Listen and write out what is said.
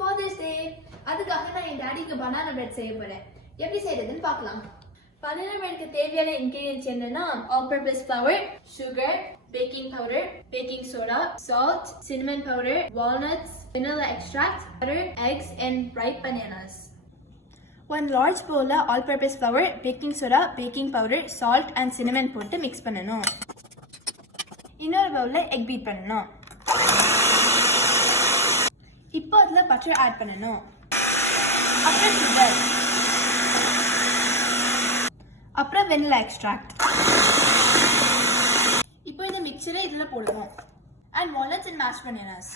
Fathers டே. அதுக்காக நான் என் டாடிக்கு banana bread செய்ய போறேன். எப்படி செய்யறதுன்னு பார்க்கலாம். பனானா பிரெட்க்கு தேவையான இன்கிரிடியன்ட்ஸ் என்னன்னா all purpose flower, sugar, baking powder, baking soda, salt, cinnamon powder, walnuts, vanilla extract, butter, eggs and ripe bananas. One large bowl all purpose flour, baking soda, baking powder, salt and cinnamon போட்டு mix பண்ணனும். இன்னொரு பவுல்ல egg beat பண்ணனும். இப்போ அதுல butter add பண்ணனும். அப்புறம் sugar. அப்புறம் vanilla extract. இப்போ இந்த மிக்சரை இதுல போடுவோம். And walnuts and mashed bananas.